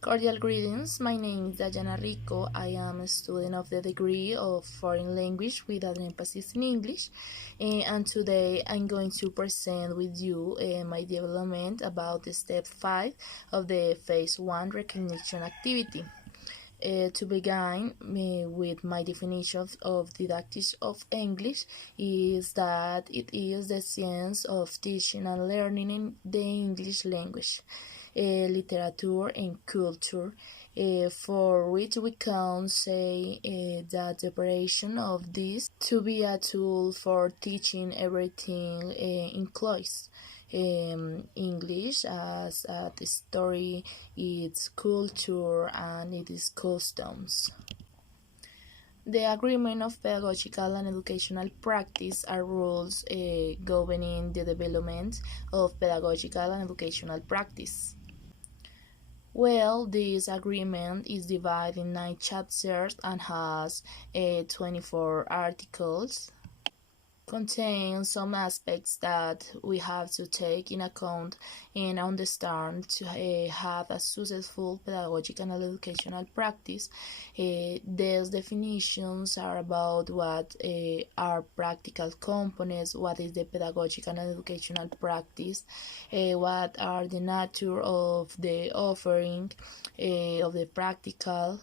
Cordial greetings, my name is Dayana Rico. I am a student of the degree of Foreign Language with an emphasis in English, and today I'm going to present with you my development about the step 5 of the phase 1 recognition activity. To begin with my definition of didactics of English is that it is the science of teaching and learning in the English language, literature and culture, for which we can say that the operation of this to be a tool for teaching everything includes English as the story, its culture, and its customs. The agreement of pedagogical and educational practice are rules governing the development of pedagogical and educational practice. Well, this agreement is divided in 9 chapters and has 24 articles. Contains some aspects that we have to take in account and understand to have a successful pedagogical and educational practice. These definitions are about what are practical components, what is the pedagogical and educational practice, what are the nature of the offering of the practical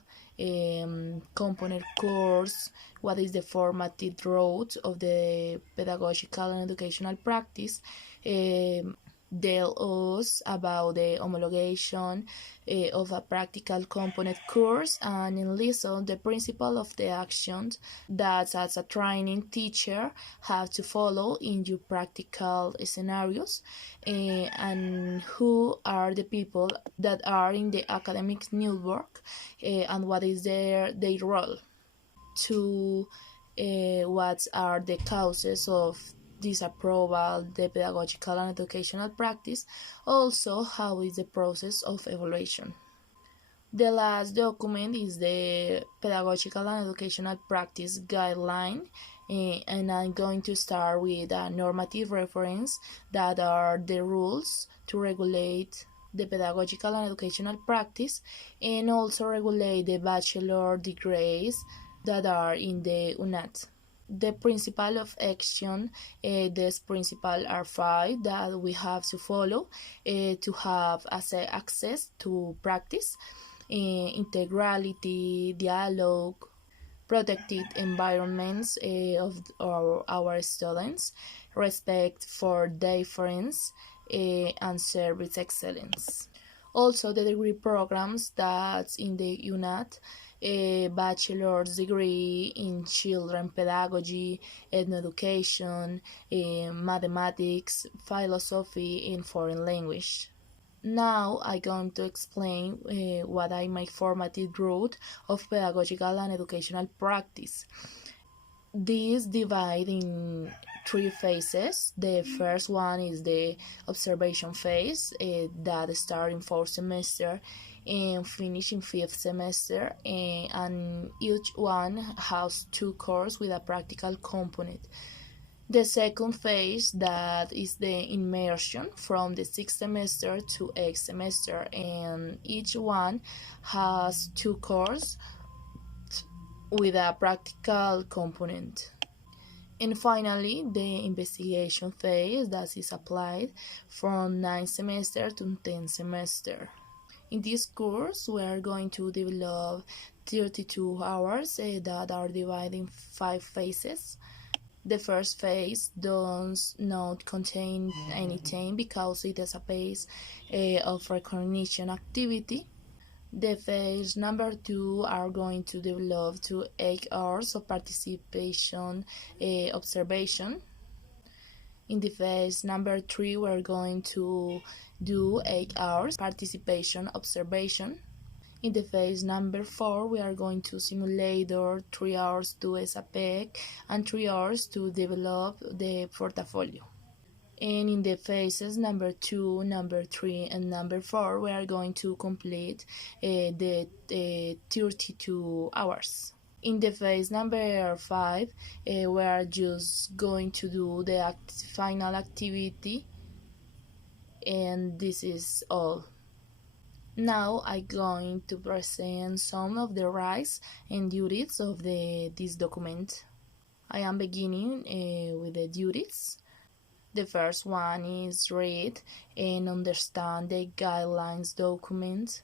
component course, what is the formative route of the pedagogical and educational practice, tell us about the homologation of a practical component course, and enlist the principle of the actions that as a training teacher have to follow in your practical scenarios, and who are the people that are in the academic network, and what is their role to what are the causes of disapproval, the pedagogical and educational practice, also how is the process of evaluation. The last document is the pedagogical and educational practice guideline, and I'm going to start with a normative reference that are the rules to regulate the pedagogical and educational practice, and also regulate the bachelor degrees that are in the UNAT. The principle of action, these principles are 5 that we have to follow to have access to practice, integrality, dialogue, protected environments of our students, respect for difference, and service excellence. Also, the degree programs that's in the UNAT, a bachelor's degree in children pedagogy, education, mathematics, philosophy, and foreign language. Now I'm going to explain what I my formative route of pedagogical and educational practice. These divide in 3 phases. The first one is the observation phase that starts in 4th semester and finish in 5th semester, and each one has 2 courses with a practical component. The second phase that is the immersion from the 6th semester to 8th semester, and each one has 2 courses with a practical component. And finally, the investigation phase that is applied from 9th semester to 10th semester. In this course, we are going to develop 32 hours that are divided in 5 phases. The first phase does not contain anything because it is a phase of recognition activity. The phase number 2 are going to develop to 8 hours of participation observation. In the phase number 3, we're going to do 8 hours participation observation. In the phase number 4, we are going to simulate 3 hours to SAPEC and 3 hours to develop the portfolio. And in the phases number 2, number 3, and number 4, we are going to complete the 32 hours. In the phase number 5, we are just going to do the final activity, and this is all. Now I'm going to present some of the rights and duties of this document. I am beginning with the duties. The first one is read and understand the guidelines document.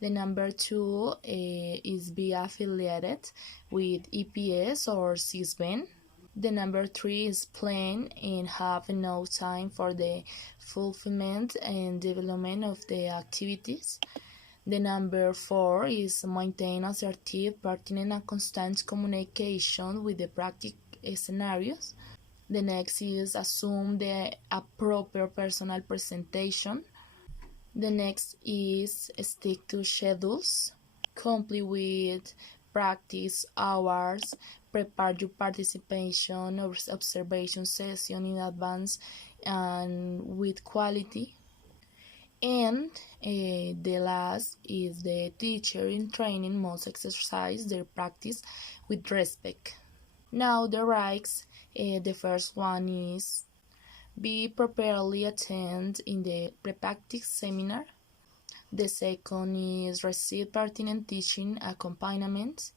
The number two is be affiliated with EPS or CISBEN. The number three is plan and have enough time for the fulfillment and development of the activities. The number four is maintain assertive, pertinent, and constant communication with the practical scenarios. The next is assume the appropriate personal presentation. The next is stick to schedules, complete with practice hours, prepare your participation or observation session in advance and with quality. And the last is the teacher in training must exercise their practice with respect. Now the rights, the first one is be preparedly attend in the pre-practice seminar. The second is receive pertinent teaching accompaniment.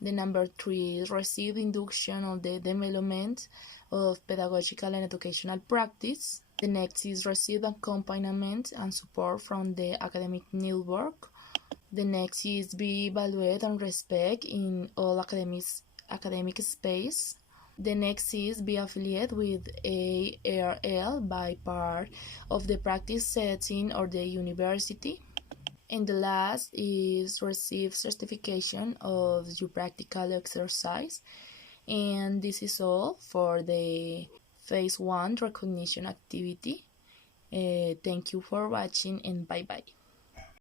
The number three is receive induction on the development of pedagogical and educational practice. The next is receive accompaniment and support from the academic network. The next is be evaluated and respect in all academic space. The next is be affiliated with ARL by part of the practice setting or the university. And the last is receive certification of your practical exercise. And this is all for the phase 1 recognition activity. Thank you for watching and bye bye.